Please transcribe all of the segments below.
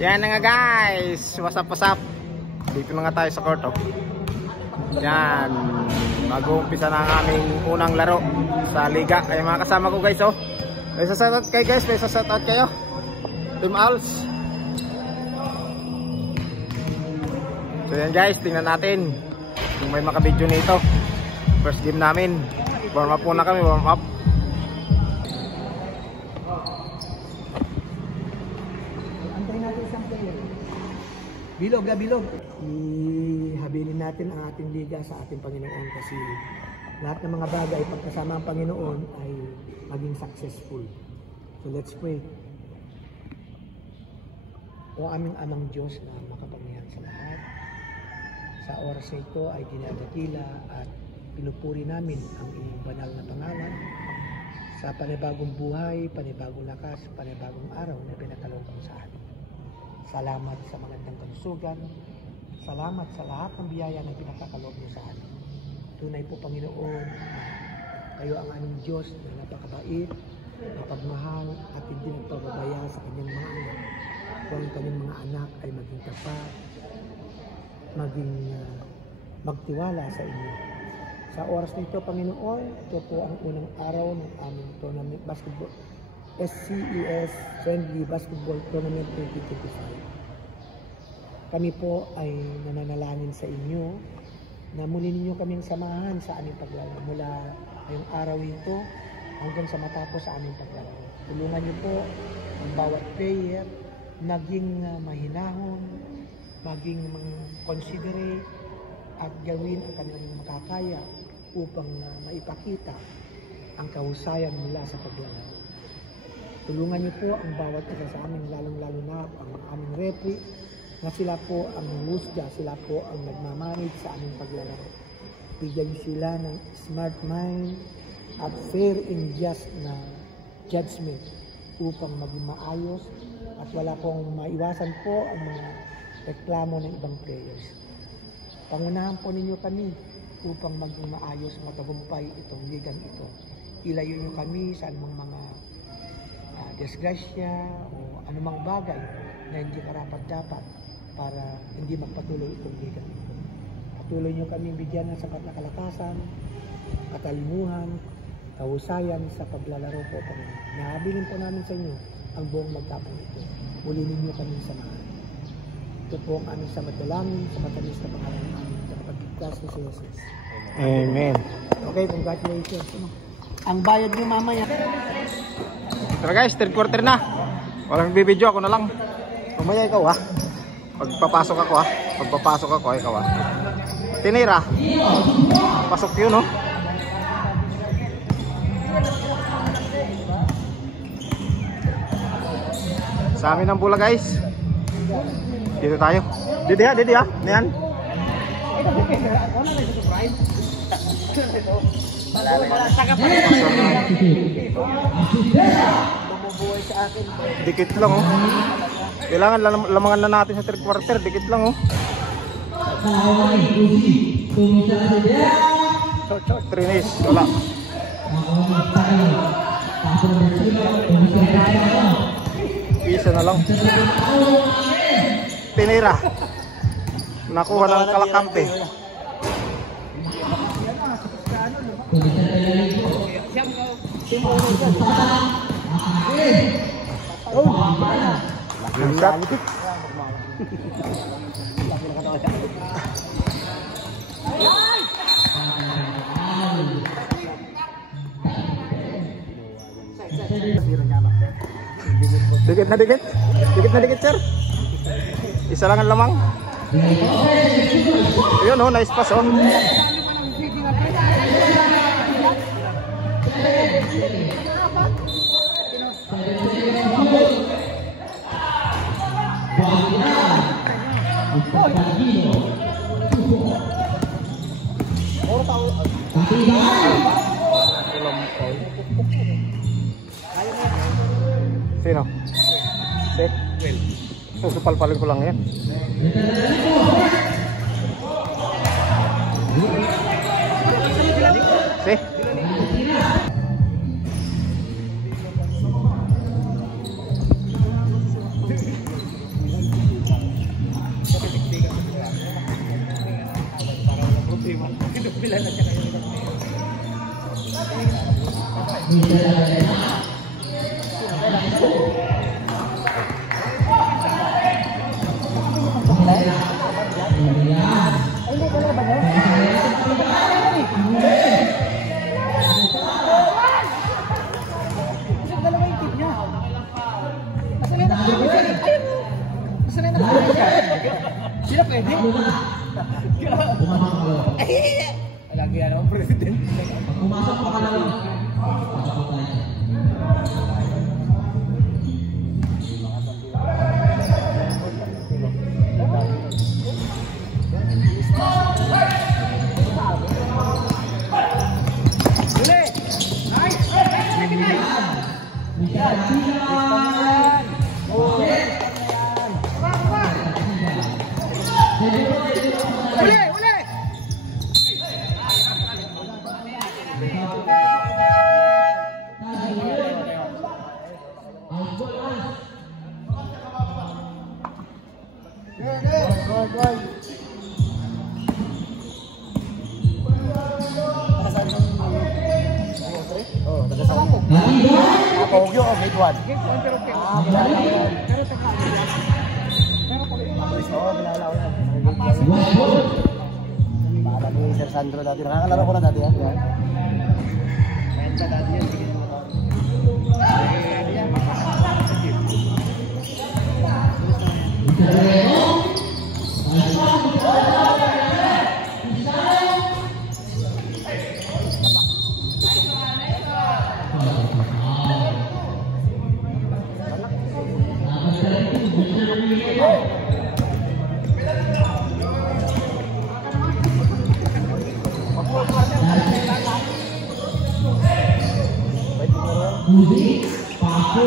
Yan na nga guys, what's up? Dito na nga tayo sa court, oh. Yan, mag-uumpisa na ang aming unang laro sa liga. Ay mga kasama ko guys, oh. May sasatout kayo guys, may sasatout kayo. Team Alps. So yan guys, tingnan natin kung may makabidyo nito. First game namin. Warm up muna kami, warm up. Bilog na bilog. Ihabilin natin ang ating liga sa ating Panginoon kasi lahat ng mga bagay pagkasama ang Panginoon ay maging successful. So let's pray. O aming amang Diyos na makapangyarihan sa lahat, sa oras na ito ay dinadakila at pinupuri namin ang iyong banal na pangalan sa panibagong buhay, panibagong lakas, panibagong araw na pinatalong mo sa atin. Salamat sa magandang kalusugan. Salamat sa lahat ng biyaya na pinakakaloob niyo sa atin. Tunay po, Panginoon, kayo ang aming Diyos na napakabait, mapagmahal at hindi nagpababaya sa kanyang mga anak. Kung ang kanyang mga anak ay maging tapat, maging magtiwala sa inyo. Sa oras nito, Panginoon, ito po ang unang araw ng aming tournament basketball. SCES Friendly Basketball Tournament 2025. Kami po ay nananalangin sa inyo na muli ninyo kaming samahan sa aming paglalaro mula ngayong araw ito hanggang sa matapos sa aming paglalaro. Tulungan niyo po ang bawat player maging mahinahon, maging considerate at gawin ang kanilang makakaya upang maipakita ang kahusayan mula sa paglalaro. Tulungan niyo po ang bawat isa sa amin, lalong-lalo na ang aming referee, na sila po ang husga, sila po ang nagmamanage sa aming paglalaro. Bigyan sila ng smart mind at fair and just na judgment upang maging maayos at wala pong maiwasan po ang mga reklamo ng ibang players. Pangunahan po ninyo kami upang maging maayos, matagumpay itong ligang ito. Ilayo niyo kami sa anumang mga disgrasya o anumang bagay na hindi karapat-dapat para hindi magpatuloy itong liga. Patuloy nyo kami bigyan ng sapat na kalakasan, katalinuhan, kahusayan sa paglalaro po kami. Nahabilin po namin sa inyo ang buong magtapong ito. Muli ninyo kami samahan. Ito po ang aming samadalangin sa matamis na pangalan ng aming tagapagligtas ni si Jesus. Amen. Okay, congratulations. Ang bayad nyo mamaya. Tara guys, third quarter na. Walang bibidyo, ako na lang. Mamaya ikaw ha. Pagpapasok ako ha. Pagpapasok ako ikaw ha. Tinira. Pasok yun no. Sa amin ang bola guys. Dito tayo. Didi ha. Niyan. Dikit lang oh. Kailangan lamangan na natin sa third quarter. Dikit lang oh. Trinis, wala. Isa na lang. Tinira. Nakuha ng kalakampi. Dikit na dikit sir. Isa lang ang lamang. Yun oh, nice pass oh. Sino? Susupal-palin ko lang yan. Si? Milan at saka yung sila pwede? Lagi ano, president. Pumasok pa ka na lang. Pogyo o grade 1? Pero bilalaw yan. Para ni Sir Sandro dati. Nakakalaro ko na dati yan. Kahit ba dati yan, sige mo to. Budi Paku.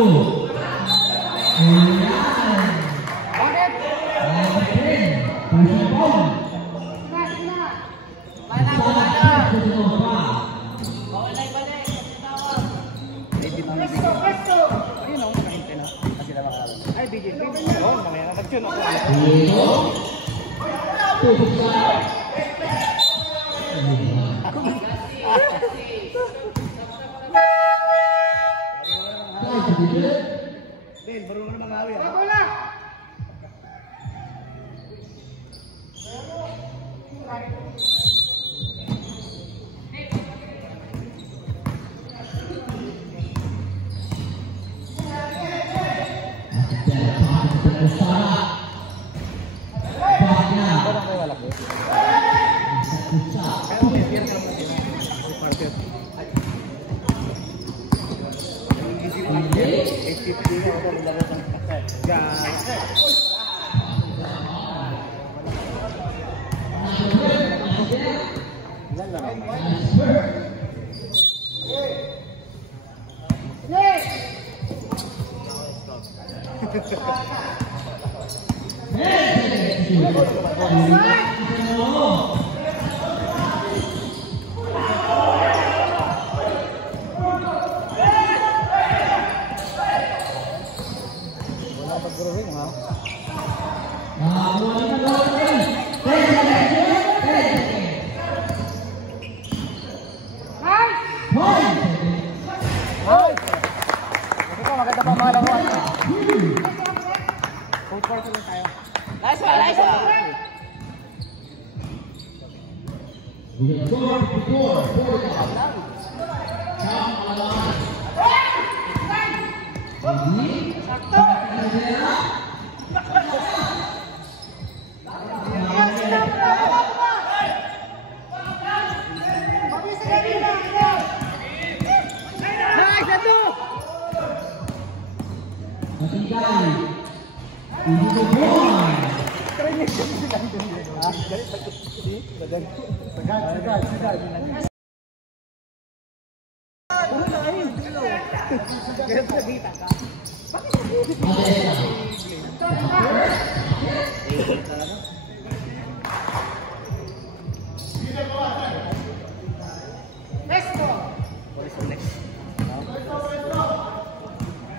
baru na mangawi.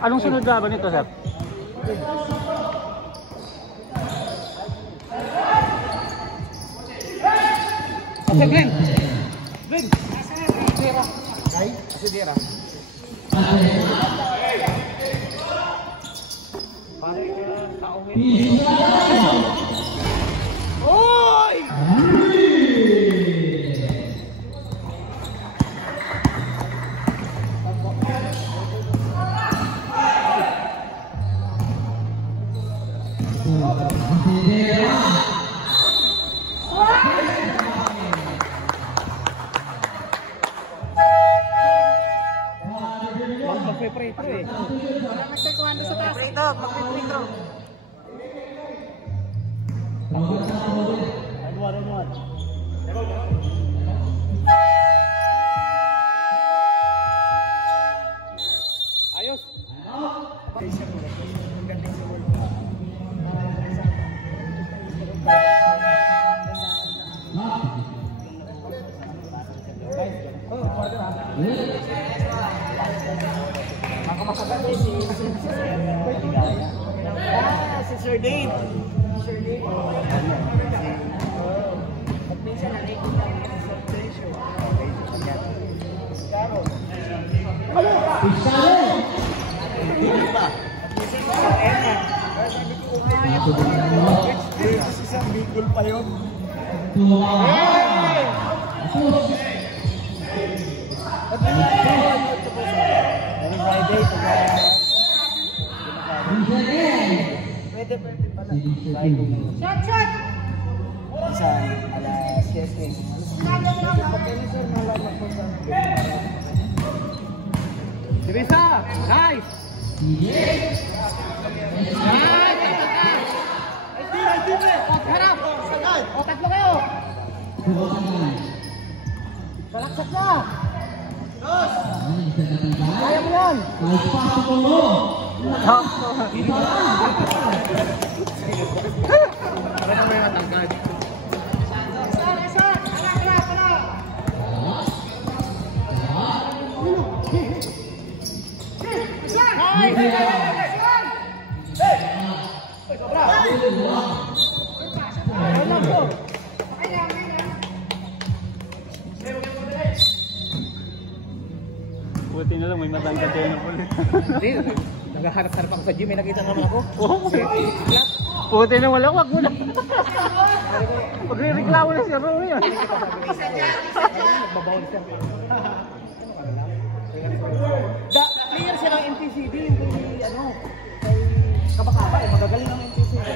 Anong sunod laban nito, sir? Okay, Glenn. Sidira. Oy! Magpe-pre-pre eh. Wala nagtakuhan sa taas. Magpe-pre-pre. Ayos. Si Sir Dave. Sir Dave. Minsan nakikita mo sa presyo. Caro. Isang bigol pa yun. Pwede pala. Shot, shot! Isa, alas 10. Teresa! Nice! Nice! Harap! O, tatlo kayo! Palaksak na! Kaya mo yan! Parang may matangkad. Buti na lang may matangkad tayo na ulit. Naghahanap-hanap ako sa gym, may nakita naman ako. Buti na wala, wag mo na. Magre-reklamo na siya, bro. Yan. Magbabawal siya. Clear siya ng MTCD, hindi ano, kay Kabakaba, magagaling ng MTCD.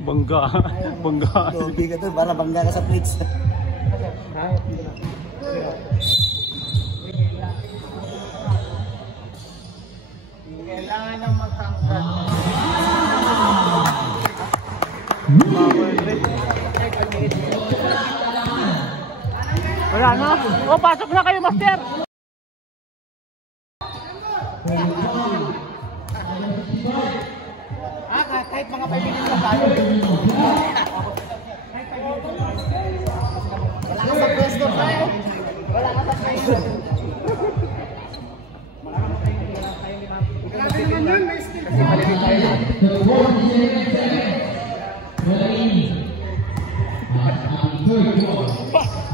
Bangga. Bangga. Hindi ka to, para bangga ka sa plates. Kailangan ng magtangkad. Wala na. O, pasok na kayo, master. Kahit mga 5 minutes na tayo. Wala kang mag-pwesto pa eh. Wala kang mag-pwesto. Grabe naman yun, may skill. Kasi maligid tayo.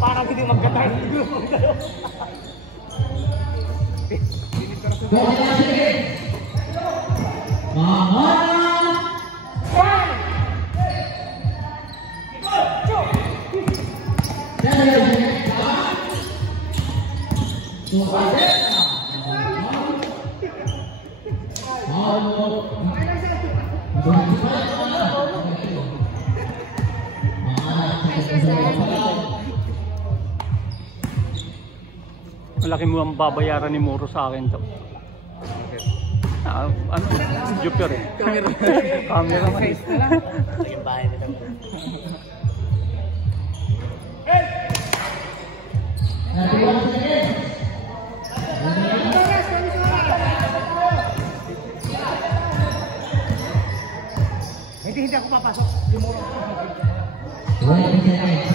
Parang hindi magkatay. Malaki mo ang babayaran ni Moro sa akin to. Ano? Jupiter eh. Camera. Camera man. Yung bahay nila. Hindi ako papasok. Yung muro.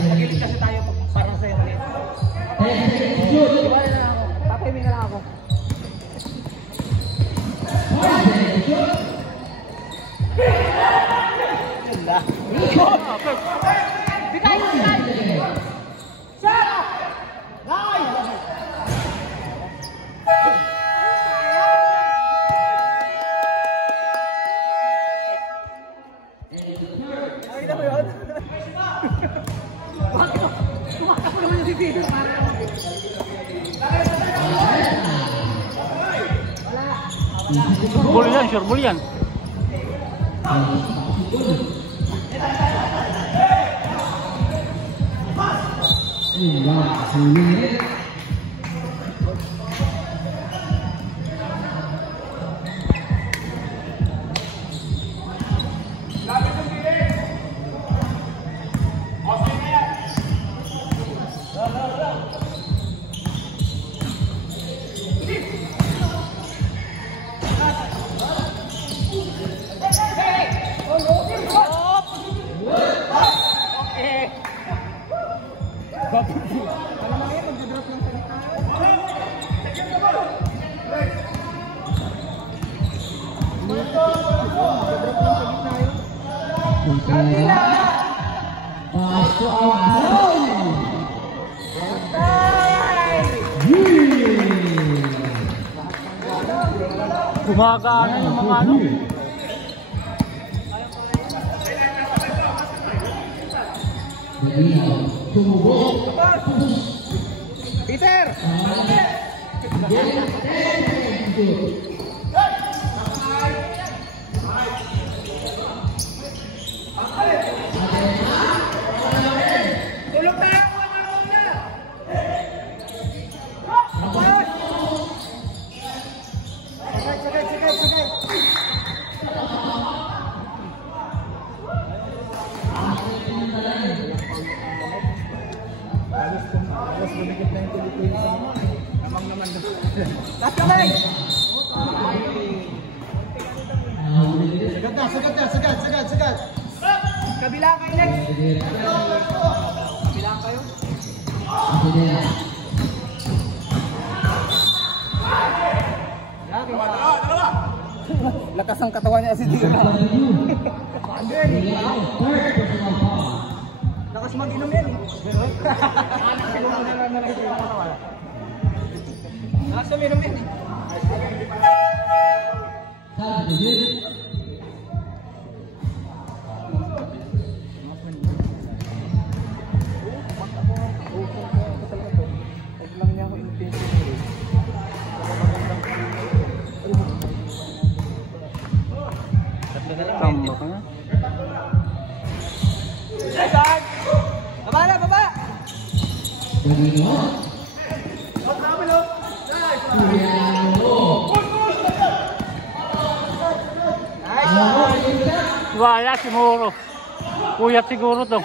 Pag-ilit kasi tayo para sa'yo ulit. Iwala na ako. Papaymin na lang ako. Ball yan, sure ball yan. Gumagana yung mga ano. Peter! Tulog tayo! Sagay! Last kamay! Sagad! Kabila kayo next! Kabila kayo? Lakas ang katawan niya si Tira. Lakas mag-inom yan. Lakas mag-inom yan. Tamba ka na. Baba! Wala si Moro. Puyat siguro to.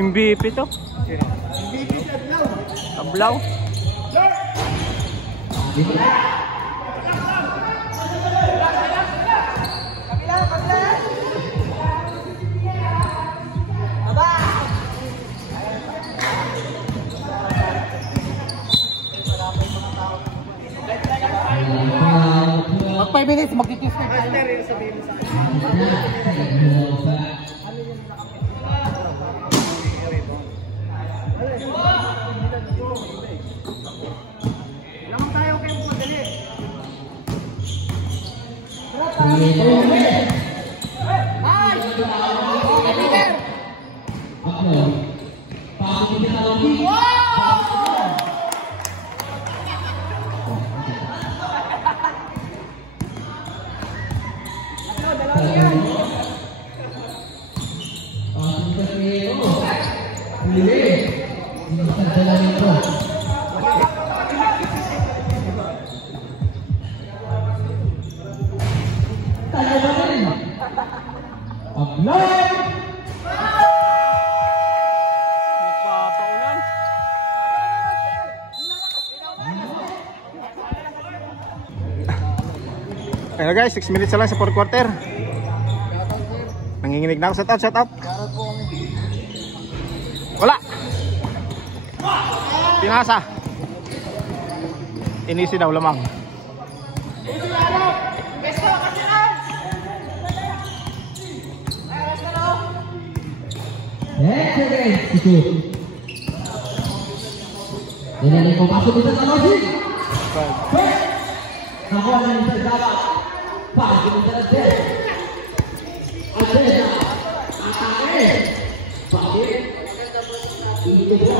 MVP to? MVP Tablaw? Mag 5 minutes, mag-kiss na tayo. Lamang tayo kayo madali. Nagpapaulan. Ayan guys, 6 minutes na lang sa 4th quarter. Nanginginig na ako. Shout out. Wala. Pinasa. Inisi daw lamang. Dinali ko pasok dito sa logic. Nakuha na yung terdawa. Pagi ng terdawa. Atena. Atake. Pagi. Ito po.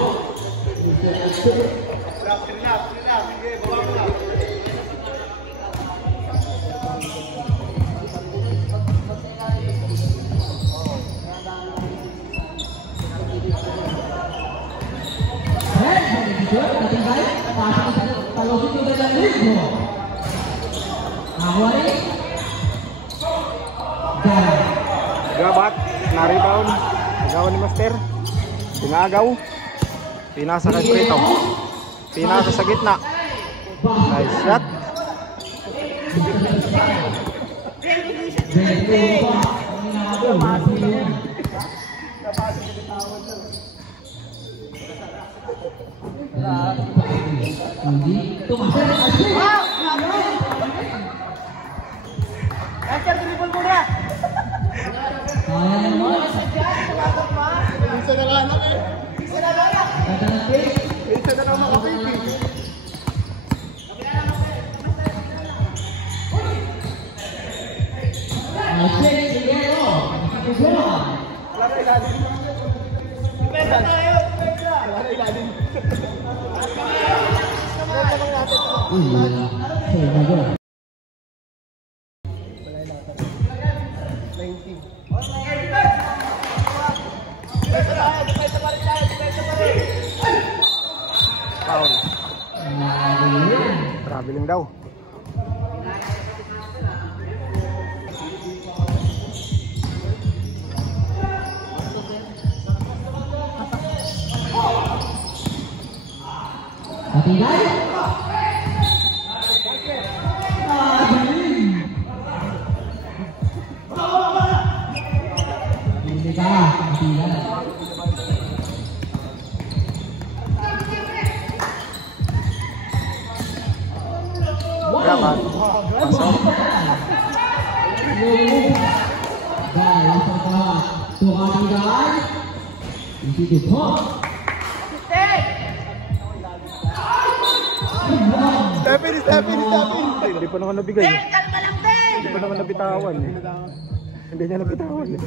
Nating baik, pasok sa talosik yung dalang ritmo. Nakuha rin. Gara. Gabat, na-rebound. Agawan ni Master. Pinagaw. Pinasa kay Prito. Pinasa sa gitna. Nice shot. Hindi tumasok ang asik. Kasar dribble mo na. Kaya naman. Isa na lang eh. Katanapin. Isa na lang makapipi. Asik, sigero. Sigero. Foul. Traveling daw. Natingay. Hindi ka. Natingay. Gabat. Pasok. Dahil sa kahat. Tukatingay. Hindi dito. Stephen. Hindi pa naman nabigay. Hindi pa naman nabitawan eh. Hindi niya nabitawan eh.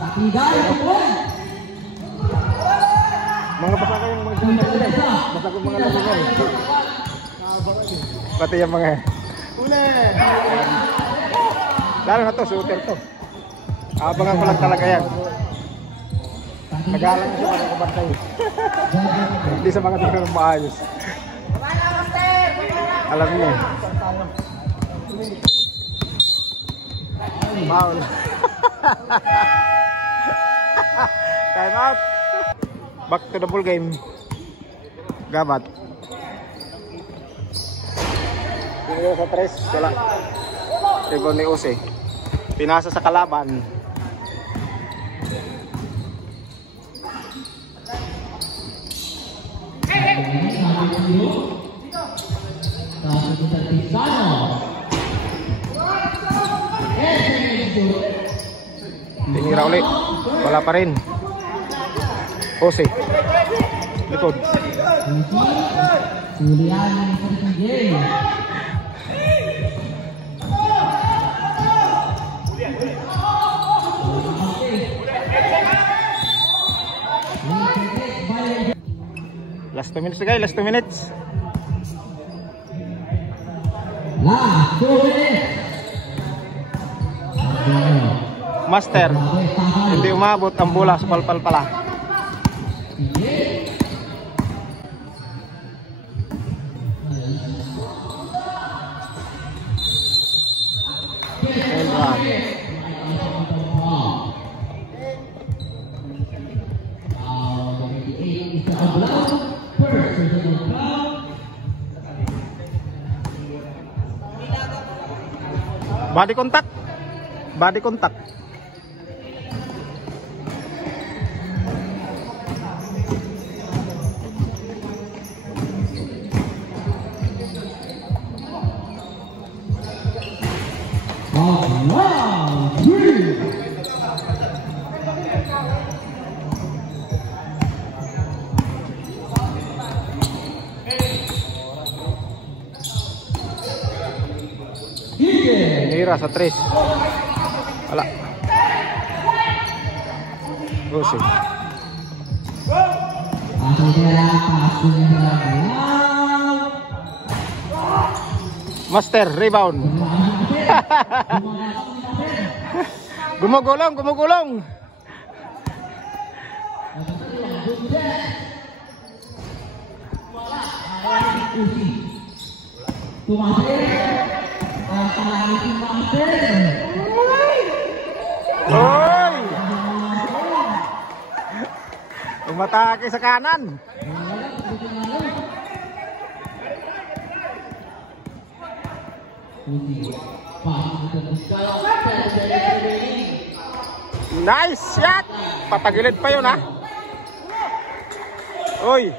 Natingay. Mga basa kayong mga sinasakit. Basa kong mga lamungan. Pati yung mga lalo na to, shooter to. Abangan ko lang talaga yan. Nagalang sa mga kabantay. Hindi sa mga tingnan maayos. Alam niyo. Foul. Time out. Back to the ball game. Gabat. Pinili sa tres. Wala. Rebound ni Ose. Pinasa sa kalaban. Tinira ulit. Wala pa rin. Ose. Likod. Julian ng game. Last 2 minutes na guys. Last 2 minutes. Last 2 minutes. Master. Hindi umabot ang bola sa palpal pala. Body contact. Body contact. Nira sa 3. Wala. Gusi. Master rebound. Gumugulong, gumugulong. Hoy! Umatake sa kanan. Nice shot. Patagilid pa yun ha. Oy.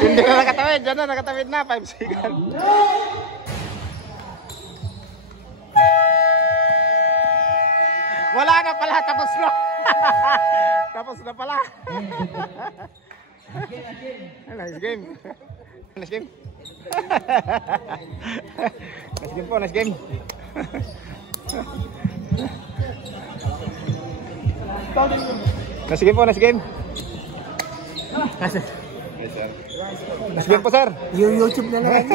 Hindi na nakatawid, dyan na nakatawid na 5 seconds. Wala na pala, tapos na. Tapos na pala. Nice game. Nice game. Nice game po, nice game. Nice game po, nice game. Nice game po, sir. YouTube na lang.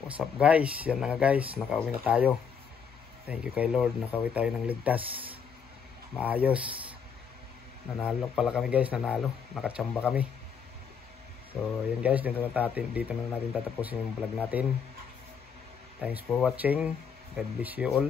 What's up guys? Yan na nga guys, nakauwi na tayo. Thank you kay Lord, nakauwi tayo ng ligtas. Maayos. Nanalo pala kami guys, nanalo. Nakachamba kami. So yun guys, dito na natin tatapusin yung vlog natin. Thanks for watching. God bless you all.